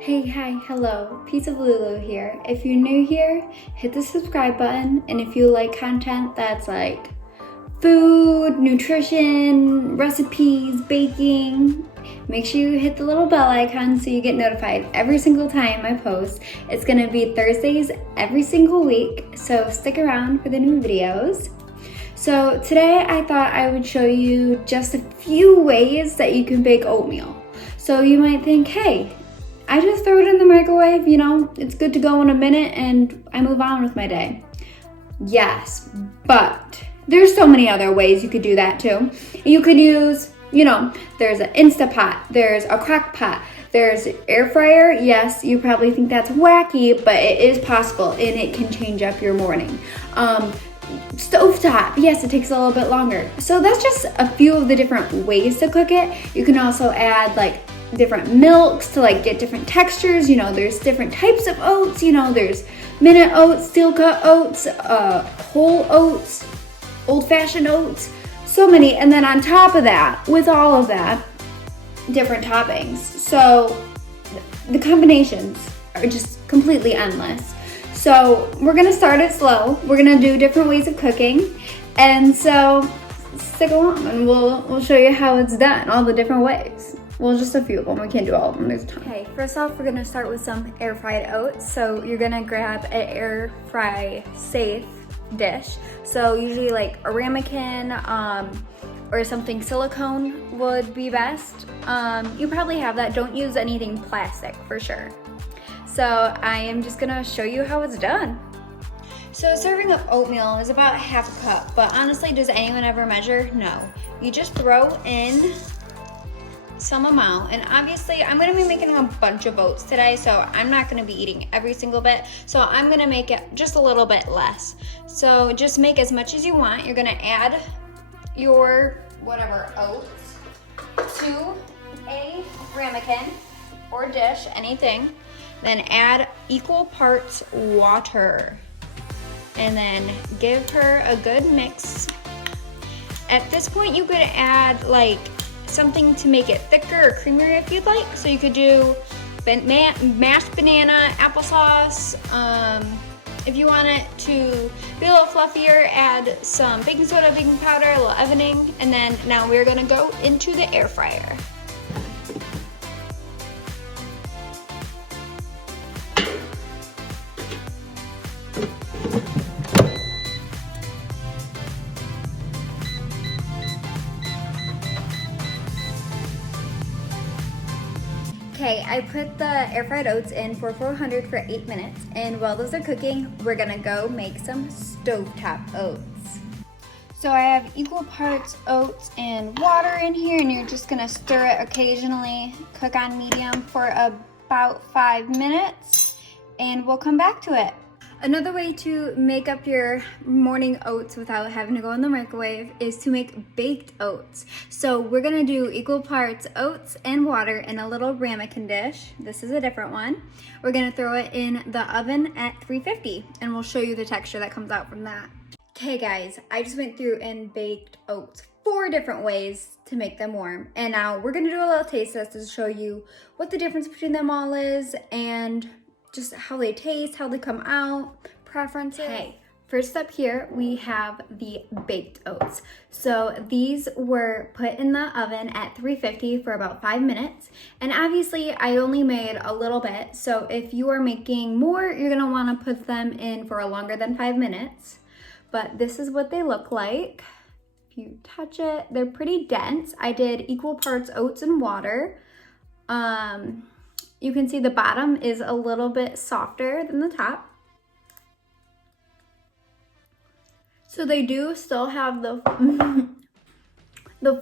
Hey, hi, hello, Piece of Lulu here. If you're new here, hit the subscribe button, and if you like content that's like food, nutrition, recipes, baking, make sure you hit the little bell icon so you get notified every single time I post. It's gonna be Thursdays every single week, so stick around for the new videos. So today I thought I would show you just a few ways that you can bake oatmeal. So you might think, hey, I just throw it in the microwave, it's good to go in a minute and I move on with my day. Yes, but there's so many other ways you could do that too. You could use, there's an Instapot, there's a crock pot, there's air fryer. Yes, you probably think that's wacky, but it is possible and it can change up your morning. Stovetop, yes, it takes a little bit longer. So that's just a few of the different ways to cook it. You can also add different milks to get different textures. There's different types of oats. There's minute oats, steel cut oats, whole oats, old-fashioned oats, so many. And then on top of that, with all of that, different toppings. So the combinations are just completely endless. So we're gonna start it slow. We're gonna do different ways of cooking. And so stick along and we'll show you how it's done, all the different ways. Well, just a few of them. We can't do all of them. There's a ton. Okay, first off, we're gonna start with some air fried oats. So you're gonna grab an air fry safe dish. So usually a ramekin or something silicone would be best. You probably have that. Don't use anything plastic for sure. So I am just gonna show you how it's done. So a serving of oatmeal is about half a cup, but honestly, does anyone ever measure? No. You just throw in some amount, and obviously I'm gonna be making a bunch of oats today, so I'm not gonna be eating every single bit, so I'm gonna make it just a little bit less. So just make as much as you want. You're gonna add your whatever oats to a ramekin or dish, anything, then add equal parts water, and then give her a good mix. At this point you could add something to make it thicker or creamier if you'd like. So you could do mashed banana, applesauce. If you want it to be a little fluffier, add some baking soda, baking powder, a little evening, and then now we're gonna go into the air fryer. Okay, I put the air fried oats in for 400 for 8 minutes, and while those are cooking, we're gonna go make some stovetop oats. So I have equal parts oats and water in here, and you're just gonna stir it occasionally, cook on medium for about 5 minutes, and we'll come back to it. Another way to make up your morning oats without having to go in the microwave is to make baked oats. So we're gonna do equal parts oats and water in a little ramekin dish. This is a different one. We're gonna throw it in the oven at 350, and we'll show you the texture that comes out from that. Okay guys, I just went through and baked oats 4 different ways to make them warm. And now we're gonna do a little taste test to show you what the difference between them all is and just how they taste, how they come out, preferences. Okay, first up here, we have the baked oats. So these were put in the oven at 350 for about 5 minutes. And obviously I only made a little bit. So if you are making more, you're gonna wanna put them in for longer than 5 minutes. But this is what they look like. If you touch it, they're pretty dense. I did equal parts oats and water. You can see the bottom is a little bit softer than the top. So they do still have the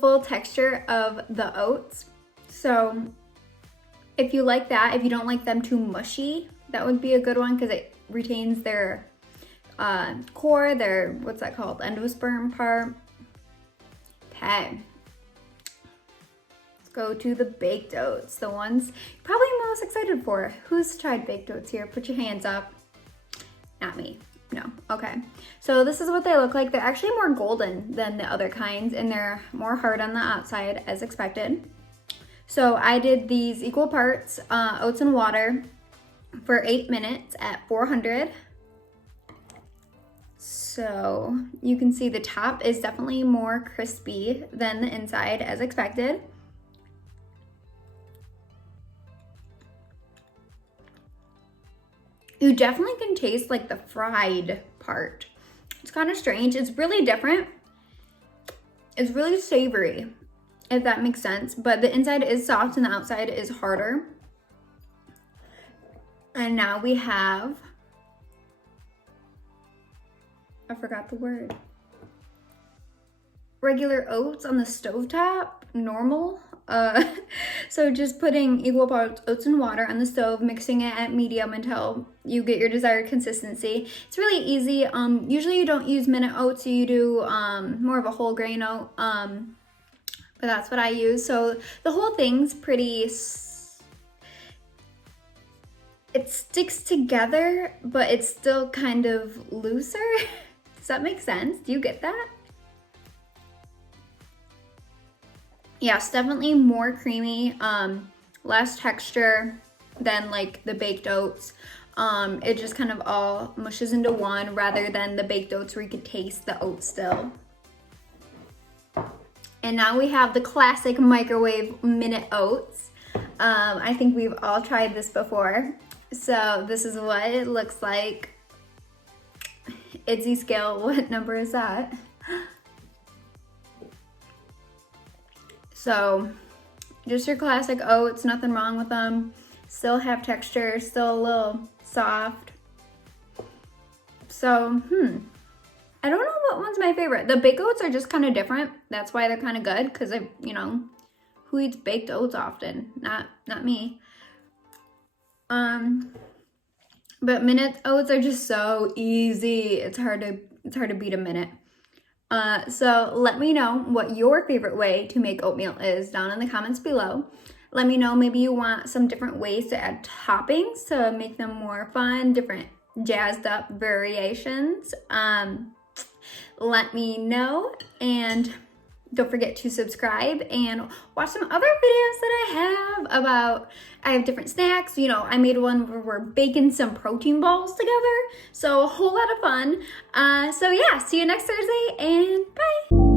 full texture of the oats. So if you like that, if you don't like them too mushy, that would be a good one because it retains their core, their, what's that called, endosperm part. Okay. Go to the baked oats, the ones you're probably most excited for. Who's tried baked oats here? Put your hands up. Not me. No. Okay. So this is what they look like. They're actually more golden than the other kinds, and they're more hard on the outside as expected. So I did these equal parts oats and water for 8 minutes at 400. So you can see the top is definitely more crispy than the inside as expected. You definitely can taste like the fried part. It's kind of strange. It's really different. It's really savory, if that makes sense. But the inside is soft and the outside is harder. And now we have, I forgot the word. Regular oats on the stovetop, normal. So just putting equal parts oats and water on the stove, mixing it at medium until you get your desired consistency. It's really easy. Usually you don't use minute oats, you do more of a whole grain oat, but that's what I use. So the whole thing's pretty, it sticks together, but it's still kind of looser. Does that make sense? Do you get that? Yes, definitely more creamy, less texture than like the baked oats. It just kind of all mushes into one rather than the baked oats where you could taste the oats still. And now we have the classic microwave minute oats. I think we've all tried this before. So this is what it looks like. Itsy scale, what number is that? So just your classic oats, nothing wrong with them. Still have texture, still a little soft. So, I don't know what one's my favorite. The baked oats are just kind of different. That's why they're kind of good, because you know, who eats baked oats often? Not me. But minute oats are just so easy. It's hard to beat a minute. So let me know what your favorite way to make oatmeal is down in the comments below. Let me know, maybe you want some different ways to add toppings to make them more fun, different jazzed up variations. Let me know, and don't forget to subscribe and watch some other videos that I have different snacks. You know, I made one where we're baking some protein balls together. So a whole lot of fun. So yeah, see you next Thursday and bye.